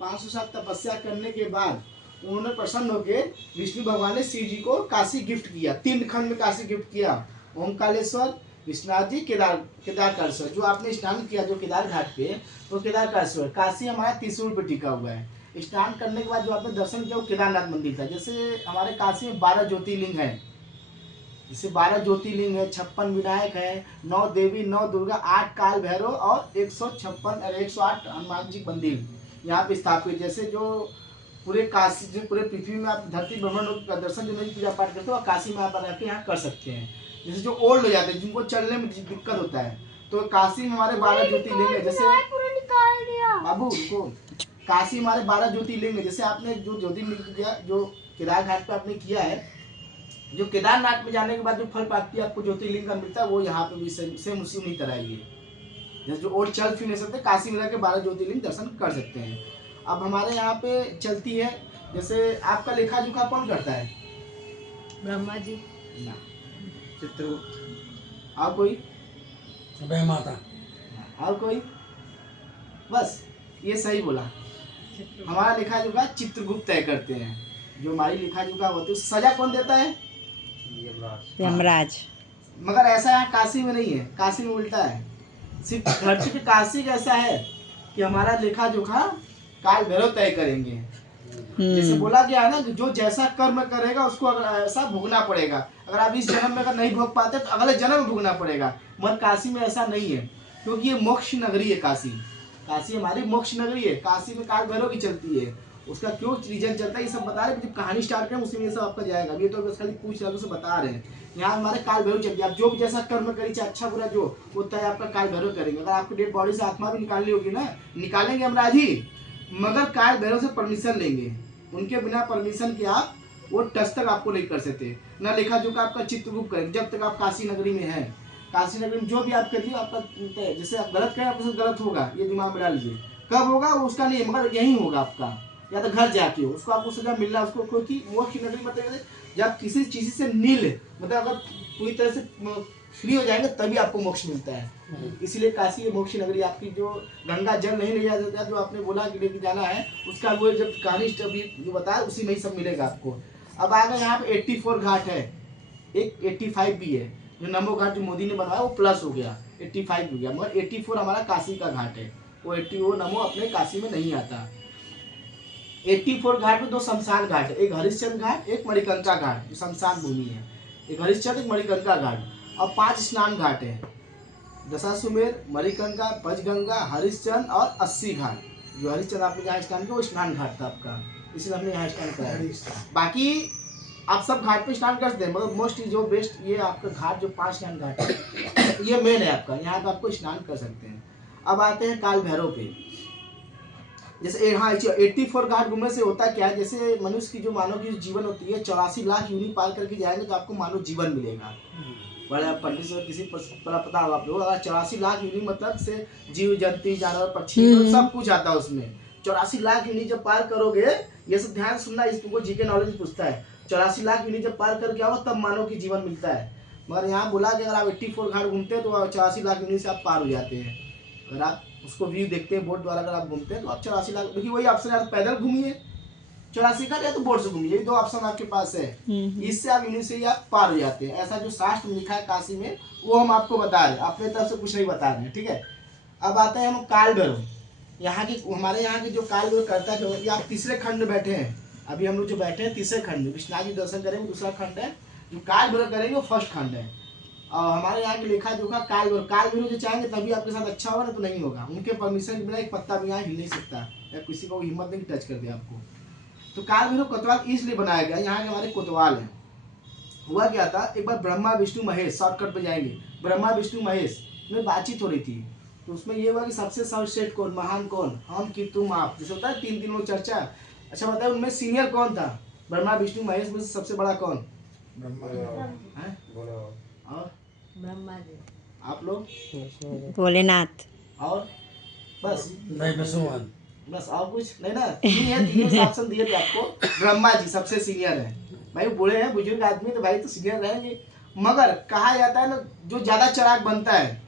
500 साल तपस्या करने के बाद उन्होंने प्रसन्न होकर विष्णु भगवान ने शिव जी को काशी गिफ्ट किया। 3 खंड में काशी गिफ्ट किया। ओमकालेश्वर, विश्वनाथ जी, केदारकालेश्वर। जो आपने स्नान किया जो केदार घाट पे, वो केदारकालेश्वर। काशी हमारा त्रिशूल पे टिका हुआ है। स्नान करने के बाद जो आपने दर्शन किया वो केदारनाथ मंदिर था। जैसे हमारे काशी में 12 ज्योतिर्लिंग है, जैसे 12 ज्योतिर्लिंग है, 56 विनायक है, 9 देवी, 9 दुर्गा, 8 काल भैरव और 108 हनुमान जी मंदिर यहाँ पे स्थापित। जैसे जो पूरे काशी, जो पूरे पृथ्वी में आप धरती भ्रमण का दर्शन जो नहीं पूजा पाठ करते हो, काशी में आप आके यहाँ कर सकते हैं। जैसे जो ओल्ड हो जाते हैं, जिनको चलने में दिक्कत होता है, तो काशी में हमारे 12 ज्योतिर्लिंग है। जैसे बाबू को काशी हमारे 12 ज्योतिर्लिंग है। जैसे आपने जो ज्योतिर्लिंग किया, जो केदार घाट पे आपने किया है, जो केदारनाथ में जाने के बाद जो फल प्राप्ति आपको ज्योतिर्लिंग का मिलता है, वो यहाँ पे भी सेम उसी नहीं तरह ही है। जैसे जो और चल फिर नहीं सकते, काशी में जाके 12 ज्योतिर्लिंग दर्शन कर सकते हैं। अब हमारे यहाँ पे चलती है, जैसे आपका लेखा जोखा कौन करता है? ब्रह्मा जी ना, चित्रगुप्त। और कोई? माता। और कोई? बस ये सही बोला। हमारा लेखा जोखा चित्रगुप्त तय करते हैं। जो हमारी लेखा जोखा होती है, सजा कौन देता है? यमराज। मगर ऐसा यहाँ काशी में नहीं है। काशी में उल्टा है। सिर्फ धरती पे काशी का ऐसा है कि हमारा लेखा जोखा काल भैरव तय करेंगे। जैसे बोला गया है ना कि जो जैसा कर्म करेगा उसको अगर ऐसा भोगना पड़ेगा। अगर आप इस जन्म में अगर नहीं भोग पाते तो अगले जन्म में भोगना पड़ेगा। मगर काशी में ऐसा नहीं है, क्योंकि ये मोक्ष नगरी है काशी। काशी हमारी मोक्ष नगरी है। काशी में काल भैरव की चलती है। उसका क्यों रीजन चलता है ये सब बता रहे हैं। जब कहानी स्टार्ट करें उसी में ये सब आपका जाएगा। ये तो खाली पूछ रहे से बता रहे हैं। यहाँ हमारे काल भैरव चलती है। आप जो भी जैसा कर्म करिए, चाहे अच्छा बुरा जो होता है, आपका काल भैरव करेंगे। अगर आपको डेड बॉडी से आत्मा भी निकालनी होगी ना, निकालेंगे यमराज ही, मगर काल भैरव से परमिशन लेंगे। उनके बिना परमिशन के आप वो टच तक आपको नहीं कर सकते। ना लेखा जोखा आपका चित्रगुप्त करेंगे जब तक आप काशी नगरी में हैं। काशी नगरी में जो भी आप करिए आपका, जैसे आप गलत करें आपके साथ गलत होगा, ये दिमाग में डाल लीजिए। कब होगा वो उसका नहीं, मगर यही होगा आपका, या तो घर जाके हो, उसको आपको सजा मिलना उसको। क्योंकि मोक्ष नगरी मतलब जब किसी चीज से नील मतलब अगर पूरी तरह से फ्री हो जाएंगे तभी आपको मोक्ष मिलता है। इसीलिए काशी ये मोक्ष नगरी। आपकी जो गंगा जल नहीं ले जा सकता, जो आपने बोला कि लेके जाना है, उसका वो जब कहानी अभी जो बताया उसी में ही सब मिलेगा आपको। अब आगे यहाँ पे 84 घाट है, एक 85 भी है। जो नमो घाट जो मोदी ने बनवाया वो प्लस हो गया, 85 हो गया। मगर 84 हमारा काशी का घाट है। वो 80 वो नमो अपने काशी में नहीं आता। 84 घाट में 2 शमशान घाट है, एक हरिश्चंद्र घाट, एक मणिकंका घाट जो शमशान भूमि है। एक हरिश्चंद्र, एक मणिकंका घाट। और 5 स्नान घाट है, दशाश्वमेध, मणिकंका, पंचगंगा, हरिश्चंद्र और 80 घाट। जो हरिश्चंद्र आपने जहाँ स्नान किया वो स्नान घाट था आपका, इसलिए हमने यहाँ स्नान कराया। बाकी आप सब घाट पे स्नान कर सकते हैं, मगर मोस्ट जो बेस्ट ये आपका घाट जो 5 स्नान घाट है ये मेन है आपका, यहाँ पे आपको स्नान कर सकते हैं। अब आते हैं काल भैरव पे। जैसे हाँ 84 घाट घूमने से होता क्या है, जैसे मनुष्य की जो मानव की जीवन होती है 84 लाख यूनि पार करके जाएंगे तो आपको मानव जीवन मिलेगा। बड़े पंडित से किसी पता होगा आप लोग, अगर 84 लाख यूनि मतलब से जीव जंतु जानवर पक्षी सब कुछ आता है उसमें। 84 लाख यूनि जब पार करोगे, ये सब ध्यान सुनना, इसको जीके नॉलेज पूछता है। 84 लाख यूनि जब पार करके आओ तब मानव की जीवन मिलता है। मगर यहाँ बोला कि अगर आप 84 घाट घूमते हैं तो 84 लाख यूनि से आप पार हो जाते हैं। अगर आप उसको व्यू देखते हैं बोट द्वारा, अगर आप घूमते हैं तो आप 84 लाख, देखिए वही ऑप्शन है, पैदल घूमिए 84 का, या तो बोट से घूमिए, ये 2 ऑप्शन आपके पास है। इससे आप यूनि से ही आप पार हो जाते हैं। ऐसा जो शास्त्र में लिखा है काशी में वो हम आपको बता रहे हैं, अपने तरफ से कुछ नहीं बता रहे हैं, ठीक है। अब आते हैं हम काल भैरव। यहाँ की हमारे यहाँ की जो काल भैरव करता है, ये आप तीसरे खंड में बैठे हैं। अभी हम लोग जो बैठे हैं तीसरे खंड में, विश्वनाथ जी दर्शन करेंगे दूसरा खंड है, जो काल भैरव करेंगे वो फर्स्ट खंड है। और हमारे यहाँ की लेखा जोखा काल भैरव जो चाहेंगे तभी आपके साथ अच्छा होगा, ना तो नहीं होगा। उनके परमिशन के बिना एक पत्ता भी यहाँ हिल नहीं सकता, या किसी को हिम्मत नहीं टच कर दे आपको। तो काल भैरव कोतवाल इसलिए बनाया गया, यहाँ के हमारे कोतवाल हैं। हुआ क्या था, एक बार ब्रह्मा विष्णु महेश, शॉर्टकट पे जाएंगे, ब्रह्मा विष्णु महेश में बातचीत हो रही थी। तो उसमें ये हुआ कि सबसे सर्वश्रेष्ठ कौन, महान कौन, हम कि तुम आप, जैसे होता है 3 लोग चर्चा। अच्छा बताए उनमें सीनियर कौन था, ब्रह्मा विष्णु महेश में सबसे बड़ा कौन? और ब्रह्मा जी। आप लोग? भोलेनाथ। और बस बस और कुछ नहीं ना, 3 है, 3 ऑप्शन दिए थे आपको। ब्रह्मा जी सबसे सीनियर है भाई, बूढ़े हैं बुजुर्ग आदमी तो भाई तो सीनियर रहेंगे। मगर कहा जाता है ना, जो ज्यादा चराग बनता है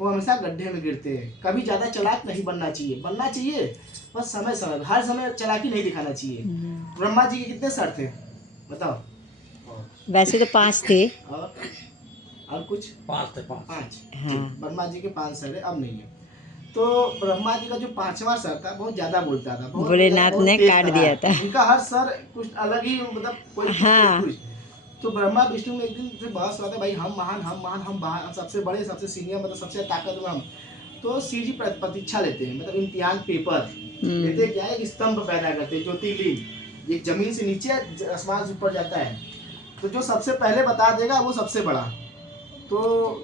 वो हमेशा गड्ढे में गिरते हैं। कभी ज़्यादा चालाक नहीं बनना चाहिए, बस समय समय हर समय चालाकी नहीं दिखाना चाहिए। ब्रह्मा जी के कितने सर थे बताओ? वैसे तो 5 थे। और कुछ 5 थे 5। जी, ब्रह्मा जी के 5 सर है, अब नहीं है। तो ब्रह्मा जी का जो 5वां सर था बहुत ज्यादा बोलता था, भोलेनाथ ने काट दिया था। उनका हर सर कुछ अलग ही, मतलब कोई कुछ। तो ब्रह्मा विष्णु में एक दिन से बहस हुआ था, भाई हम महान, हम सबसे बड़े, सबसे सीनियर, मतलब सबसे ताकतवर हम। तो शिव जी प्रतीक्षा लेते हैं, मतलब इम्तिहान पेपर लेते, क्या है, एक स्तंभ पैदा करते हैं, ज्योतिर्लिंग, एक जमीन से नीचे आसमान से ऊपर जाता है। तो जो सबसे पहले बता देगा वो सबसे बड़ा। तो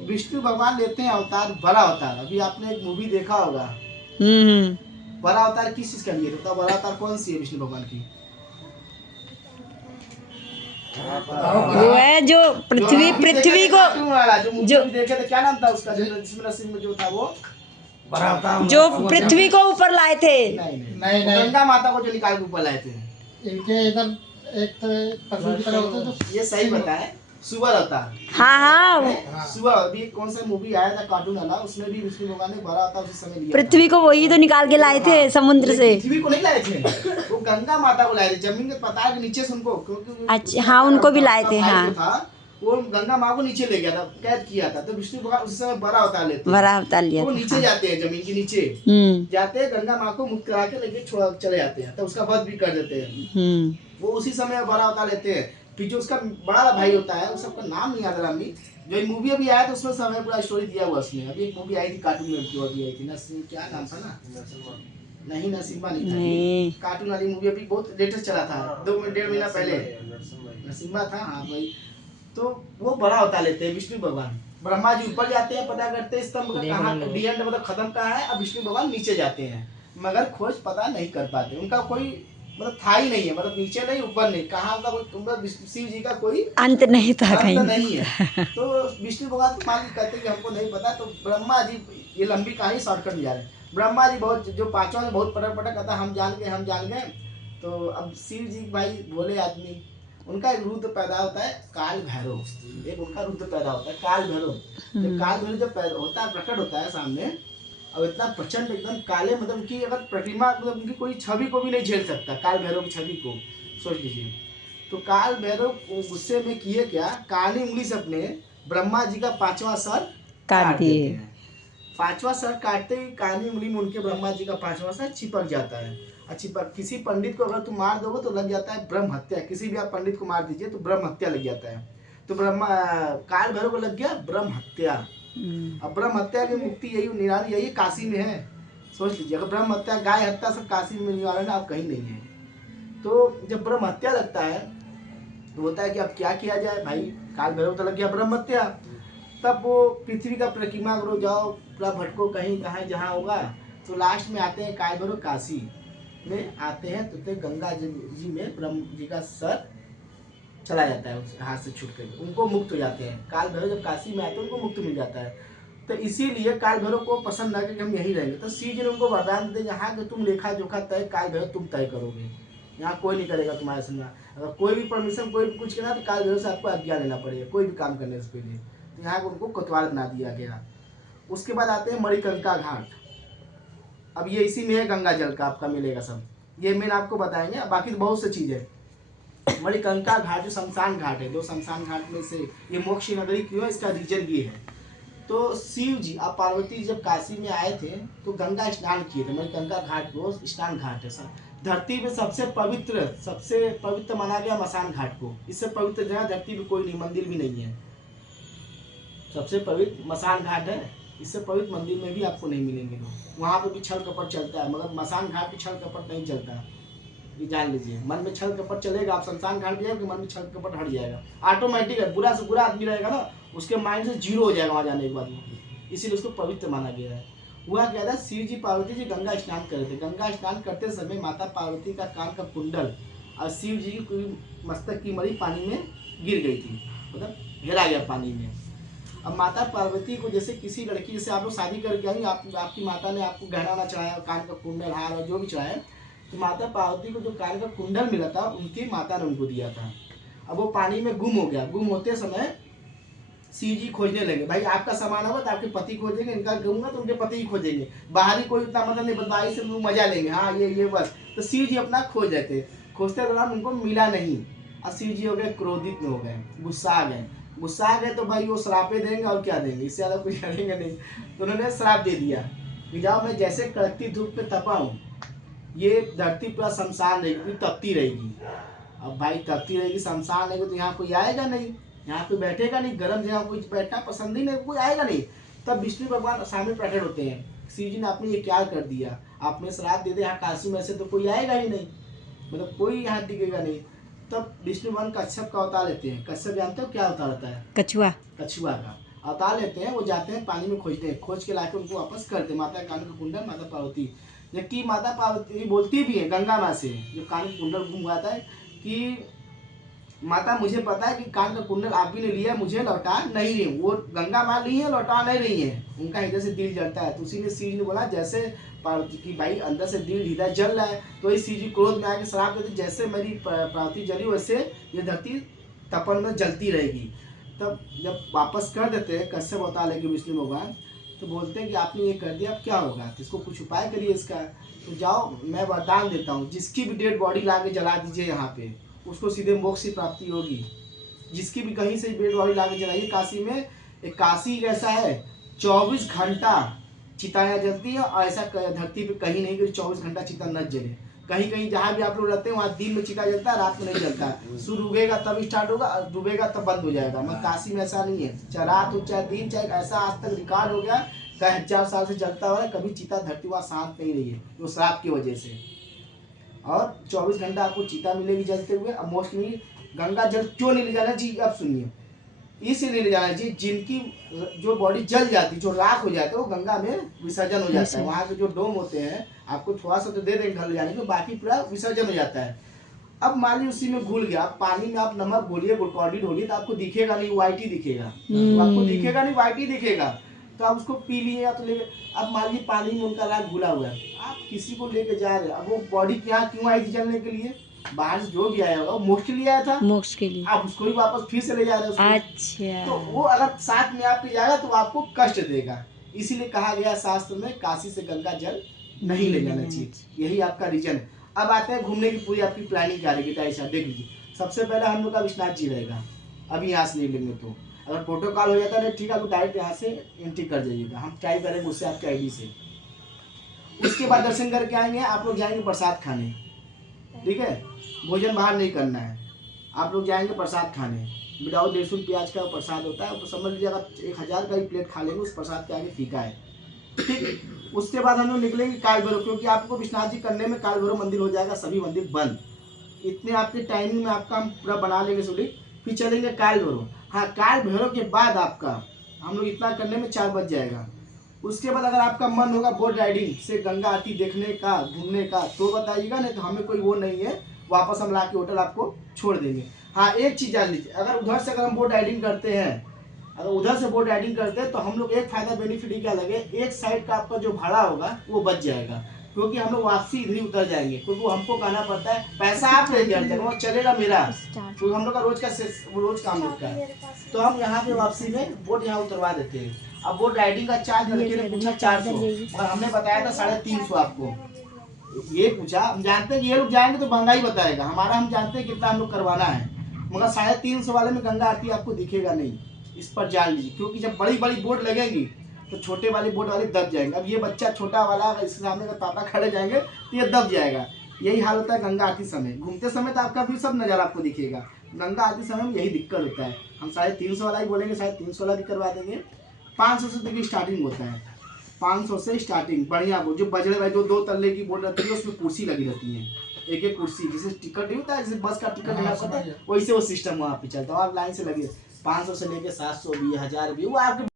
विष्णु भगवान लेते हैं अवतार, बड़ा अवतार। अभी आपने एक मूवी देखा होगा, बड़ा अवतार किस चीज का लिए था? बड़ा अवतार कौन सी है विष्णु भगवान की? वो है जो पृथ्वी को जो देखे थे, क्या नाम था उसका, जिसमें नरसिंह में जो था वो जो पृथ्वी को ऊपर लाए थे। नहीं, गंगा माता को जो निकाल के ऊपर लाए थे। इनके इधर एक पशु की तरह होते तो ये सही बताए, सुअर अवतार। हाँ सुअर। अभी कौन सा मूवी आया था कार्टून वाला, उसमें भी विष्णु भगवान ने बड़ा अवतार उसी समय लिया। पृथ्वी को वही तो निकाल के लाए थे समुद्र से। पृथ्वी को नहीं लाए थे, वो गंगा माता को लाए थे, जमीन के पताल के नीचे से उनको, क्योंकि अच्छा हाँ, उनको भी लाए थे। हाँ, वो गंगा माँ को नीचे ले गया था, कैद किया था। तो विष्णु भगवान उस समय बड़ा अवतार लेते हैं, बड़ा अवतार लिया वो था। नीचे जाते हैं, जमीन के नीचे जाते हैं, गंगा माँ को मुक्त करा के लेके चले जाते हैं, तो उसका वध भी कर देते हैं। वो उसी समय बड़ा अवतार लेते हैं। फिर जो उसका बड़ा भाई होता है, उस सबका नाम नहीं याद रहा अभी, जो एक मूवी अभी आया था उसमें समय पूरा स्टोरी दिया हुआ उसमें। अभी एक मूवी आई थी कार्टून में, जो अभी आई थी नरसिंह, क्या नाम था ना, नहीं नरसिम्हा नहीं था, कार्टून वाली मूवी अभी बहुत लेटेस्ट चला था, 2-1.5 महीना पहले, नरसिम्हा था। हाँ भाई, तो वो बड़ा अवतार लेते हैं विष्णु भगवान। ब्रह्मा जी ऊपर जाते हैं, पता करते हैं स्तंभ का कहाँ एंड, मतलब खत्म कहाँ है। अब विष्णु भगवान नीचे जाते हैं, मगर खोज पता नहीं कर पाते, उनका कोई मतलब था ही नहीं है, मतलब नीचे नहीं ऊपर नहीं, कहाँ का कोई, शिव जी का कोई अंत नहीं था, कहीं नहीं है। तो विष्णु भगवान को मान कहते हैं कि हमको नहीं पता। तो ब्रह्मा जी, ये लंबी कहानी शॉर्टकट में जा रहे हैं, ब्रह्मा जी बहुत, जो 5वां में बहुत पटक कहता हम जान गए। तो अब शिव जी भाई भोले आदमी, उनका एक रुद्र पैदा होता है, काल भैरव, एक उनका रुद्र पैदा होता है, काल भैरव। काल भैरव जब पैदा होता है, प्रकट होता है सामने, और इतना प्रचंड एकदम काले, मतलब कि अगर प्रतिमा, मतलब उनकी कोई छवि को भी नहीं झेल सकता, काल भैरव की छवि को, सोच लीजिए। तो काल भैरव गुस्से में किए क्या, काली उंगली से अपने ब्रह्मा जी का 5वां सर काट देते हैं। 5वां सर काटते ही काली उंगली में उनके ब्रह्मा जी का 5वां सर चिपक जाता है। चिपक, किसी पंडित को अगर तुम मार दोगे तो लग जाता है ब्रह्म हत्या, किसी भी आप पंडित को मार दीजिए तो ब्रह्म हत्या लग जाता है। तो काल भैरव को लग गया ब्रह्म हत्या। अब ब्रह्म हत्या की मुक्ति यही निराली यही काशी में है, सोच लीजिए। अगर ब्रह्म हत्या, गाय हत्या सब काशी में निवारण है, आप कहीं नहीं है। तो जब ब्रह्म हत्या लगता है तो होता है कि अब क्या किया जाए भाई, काल भैरव तो लग गया ब्रह्म हत्या। तब वो पृथ्वी का परिक्रमा करो, जाओ पूरा भटको कहीं कहाँ जहाँ होगा। तो लास्ट में आते हैं काल भैरव, काशी में आते हैं, तो गंगा जी में ब्रह्म जी का सर चला जाता है, उस हाथ से छूट कर उनको मुक्त हो जाते हैं। काल भैरव जब काशी में आते हैं उनको मुक्त मिल जाता है। तो इसीलिए काल भैरव को पसंद ना कि हम यहीं रहेंगे। तो शिव जी ने उनको वरदान दे, यहाँ के तुम लेखा जोखा तय काल भैरव तुम तय करोगे, यहाँ कोई नहीं करेगा तुम्हारे संग। अगर कोई भी परमिशन, कोई भी कुछ करना तो काल भैरव से आपको आज्ञा लेना पड़ेगा, कोई भी काम करने से पहले। तो यहाँ को उनको कोतवाल बना दिया गया। उसके बाद आते हैं मणिकंका घाट। अब ये इसी में है, गंगा जल का आपका मिलेगा सब, ये मेन आपको बताएंगे, बाकी तो बहुत सी चीज़ है। मणिकंका घाट जो शमशान घाट है, 2 शमशान घाट में से ये मोक्ष नगरी क्यों है, इसका रीजन ये है। तो शिव जी और पार्वती जब काशी में आए थे तो गंगा स्नान किए थे, मणिकंका घाट को स्नान घाट है सर। धरती में सबसे पवित्र माना गया मसान घाट को, इससे पवित्र जगह धरती में कोई नहीं, मंदिर भी नहीं है। सबसे पवित्र मसान घाट है, इससे पवित्र मंदिर में भी आपको नहीं मिलेंगे लोग। वहाँ पे भी छल कपट चलता है, मगर मसान घाट पे छल कपट नहीं चलता, ये जान लीजिए। मन में छल कपट चलेगा, आप शमशान घाट जाएंगे मन में छल कपट हट जाएगा, ऑटोमेटिक है। बुरा से बुरा आदमी रहेगा ना, उसके माइंड से जीरो हो जाएगा वहाँ जाने के बाद, इसीलिए उसको पवित्र माना गया है। हुआ क्या था, शिव जी पार्वती जी गंगा स्नान कर रहे थे। गंगा स्नान करते समय माता पार्वती का कान का कुंडल और शिव जी की मस्तक की मणि पानी में गिर गई थी, मतलब हेरा गया पानी में। अब माता पार्वती को जैसे किसी लड़की से आप लोग शादी करके आई, आपकी माता ने आपको गहना ना चढ़ाया, कान का कुंडल, हार और जो भी चढ़ाया, तो माता पार्वती को जो कान का कुंडल मिला था उनकी माता ने उनको दिया था। अब वो पानी में गुम हो गया। गुम होते समय सीजी खोजने लगे। भाई आपका सामान होगा तो आपके पति खोजेंगे, इनका कहूँगा तो उनके पति ही खोजेंगे, बाहरी कोई उतना मतलब नहीं, बदमाशी से वो मजा लेंगे, हाँ ये बस। तो शिव जी अपना खोज रहे थे, खोजते दौरान उनको मिला नहीं। और शिव जी हो गए क्रोधित में, हो गए गुस्सा आ गए तो भाई वो श्रापे देंगे और क्या देंगे, इससे ज़्यादा कुछ करेंगे नहीं। तो उन्होंने श्राप दे दिया कि जाओ मैं जैसे कड़कती धूप पे तपा हूँ, ये धरती पूरा शमशान रहेगी, तपती रहेगी। अब भाई तपती रहेगी, शमशान रहेगी, तो यहाँ कोई आएगा नहीं, यहाँ कोई बैठेगा नहीं, गर्म जगह कोई बैठना पसंद ही नहीं, कोई आएगा नहीं। तब विष्णु भगवान सामने प्रकट होते हैं, शिव जी ने आपने ये क्या कर दिया, आपने श्राप दे दिया, यहाँ काशी में से तो कोई आएगा ही नहीं, मतलब कोई यहाँ दिखेगा नहीं। तब विष्णु भगवान कश्यप का अवतार लेते हैं। कश्यप जानते हो क्या अवतार होता है? कछुआ का अवतार लेते हैं। वो जाते हैं पानी में, खोजते हैं, खोज के लाके उनको वापस करते हैं। माता कान का कुंडल, माता पार्वती, जबकि माता पार्वती बोलती भी है गंगा माँ से, जब कान का कुंडल गुम हुआ था, कि माता मुझे पता है कि कान का कुंडल आप भी ने लिया, मुझे लौटा नहीं रही, वो गंगा माँ ली है, लौटा नहीं रही है, उनका हृदय से दिल जलता है। तो उसी ने शिव जी ने बोला जैसे पार्वती की भाई अंदर से दिल हृदय जल रहा है, तो इस शिव जी क्रोध में आके श्राप देते, जैसे मेरी पार्वती जली वैसे ये धरती तपन में जलती रहेगी। तब जब वापस कर देते हैं कश्यप अवतार लेके विष्णु भगवान, तो बोलते हैं कि आपने ये कर दिया, अब क्या होगा, तो इसको कुछ उपाय करिए इसका। तो जाओ मैं वरदान देता हूँ, जिसकी भी डेड बॉडी ला के जला दीजिए यहाँ पे, उसको सीधे मोक्ष की प्राप्ति होगी। जिसकी भी कहीं से डेड बॉडी ला के जलाइए। काशी में एक काशी ऐसा है 24 घंटा चिताएं जलती है, और ऐसा धरती पे कहीं नहीं कि 24 घंटा चिता न जले। कहीं कहीं जहाँ भी आप लोग रहते हैं वहाँ दिन में चिता जलता है, रात में नहीं जलता। सूर्य उगेगा तब स्टार्ट होगा, डूबेगा तब बंद हो जाएगा। मगर काशी में ऐसा नहीं है, चाहे रात हो चाहे दिन, चाहे ऐसा आज तक रिकॉर्ड हो गया, कई 1000 साल से जलता हुआ है, कभी चिता धरती वहाँ शांत नहीं रही है, वो श्राप की वजह से। और 24 घंटा आपको चिता मिलेगी जलते हुए। अब मोस्टली गंगा जल क्यों नहीं ले जाना चाहिए, अब सुनिए, इसलिए ले जाना चाहिए जिनकी जो बॉडी जल जाती, जो राख हो जाता है, वो गंगा में विसर्जन हो जाता है। वहाँ के जो डोम होते हैं, आपको थोड़ा सा तो दे देंगे घर ले जाने को, बाकी पूरा विसर्जन हो जाता है। अब मान ली उसी में घुल गया, पानी में आप नमक घोलिए, ग्लूकोन डी घोलिए, तो आपको दिखेगा नहीं, व्हाइट ही दिखेगा, तो आपको दिखेगा नहीं, व्हाइट ही दिखेगा, तो आप उसको पी लिए या तो ले। अब मान लीजिए पानी में उनका राख घुला हुआ है, आप किसी को लेके जा रहे हैं, अब वो बॉडी यहाँ क्यों आई थी जलने के लिए, बाहर से जो भी आया होगा वो मोक्ष के लिए आया था, मोक्ष के लिए, आप उसको ही वापस फिर से ले जा रहे हो। अच्छा, तो वो अगर साथ में आप ले जाएगा तो आपको कष्ट देगा, इसीलिए कहा गया शास्त्र में काशी से गंगा जल नहीं ले जाना चाहिए। यही आपका रीजन है। अब आते हैं घूमने की पूरी आपकी प्लानिंग क्या रहेगी, ऐसा देख लीजिए। सबसे पहले हम लोग का विश्वनाथ जी रहेगा, अभी यहाँ से नहीं लेंगे, तो अगर प्रोटोकॉल हो जाता है ठीक है, तो डायरेक्ट यहाँ से एंट्री कर जाइएगा, हम ट्राई करेंगे उससे आपके आईडी से। उसके बाद दर्शन करके आएंगे, आप लोग जाएंगे प्रसाद खाने, ठीक है, भोजन बाहर नहीं करना है, आप लोग जाएंगे प्रसाद खाने, विदाउट लहसुन प्याज का प्रसाद होता है, तो समझ लीजिए अगर 1000 का ही प्लेट खा लेंगे, उस प्रसाद के आगे फीका है, ठीक। उसके बाद हम लोग निकलेंगे काल भैरव, क्योंकि आपको विश्वनाथ जी करने में काल भैरव मंदिर हो जाएगा, सभी मंदिर बंद, इतने आपके टाइमिंग में आपका हम पूरा बना लेंगे शेड्यूल, फिर चलेंगे काल भैरव। हाँ, काल भैरव के बाद आपका हम लोग इतना करने में 4 बज जाएगा। उसके बाद अगर आपका मन होगा बोट राइडिंग से गंगा आरती देखने का, घूमने का, तो बताइएगा, नहीं तो हमें कोई वो नहीं है, वापस हम ला के होटल आपको छोड़ देंगे। हाँ, एक चीज़ जान लीजिए, अगर उधर से अगर हम बोट राइडिंग करते हैं, अगर उधर से बोट राइडिंग करते हैं, तो हम लोग एक फ़ायदा बेनिफिट क्या लगे, एक साइड का आपका जो भाड़ा होगा वो बच जाएगा, क्योंकि हम लोग वापसी इधर ही उतर जाएंगे, क्योंकि हमको कहना पड़ता है पैसा आप ले जाएंगे, वो चलेगा मेरा, तो हम लोग का रोज काम होता है। तो हम यहाँ पे वापसी में बोट यहाँ उतरवा देते हैं। अब बोट राइडिंग का चार्ज लड़के ने पूछा 400, और हमने बताया था 350 आपको। ये पूछा, हम जानते हैं कि ये लोग जाएंगे तो महंगाई बताएगा, हमारा हम जानते हैं कितना हम लोग करवाना है, मगर 350 वाले में गंगा आरती आपको दिखेगा नहीं, इस पर जान लीजिए, क्योंकि जब बड़ी बड़ी बोट लगेंगी तो छोटे वाली बोट वाले दब जाएंगे। अब ये बच्चा छोटा वाला, इसके सामने का पापा खड़े जाएंगे तो ये दब जाएगा। यही हाल होता है गंगा आरती समय, घूमते समय तो आपका भी सब नज़ारा आपको दिखेगा, गंगा आरती समय में यही दिक्कत होता है। हम 350 वाला ही बोलेंगे, 350 वाला भी करवा देंगे। 500 से देखिए स्टार्टिंग होता है, 500 से स्टार्टिंग बढ़िया बोट, जो बजड़े भाई जो 2 तल्ले की बोट रहती है, उसमें कुर्सी लगी रहती है, एक एक कुर्सी, जैसे टिकट नहीं होता है, जैसे बस का टिकट लगा होता है, वैसे वो सिस्टम वहाँ पे चलता है, आप लाइन से लगे। 500 से लेके 700 भी, 1000 भी, वो आपके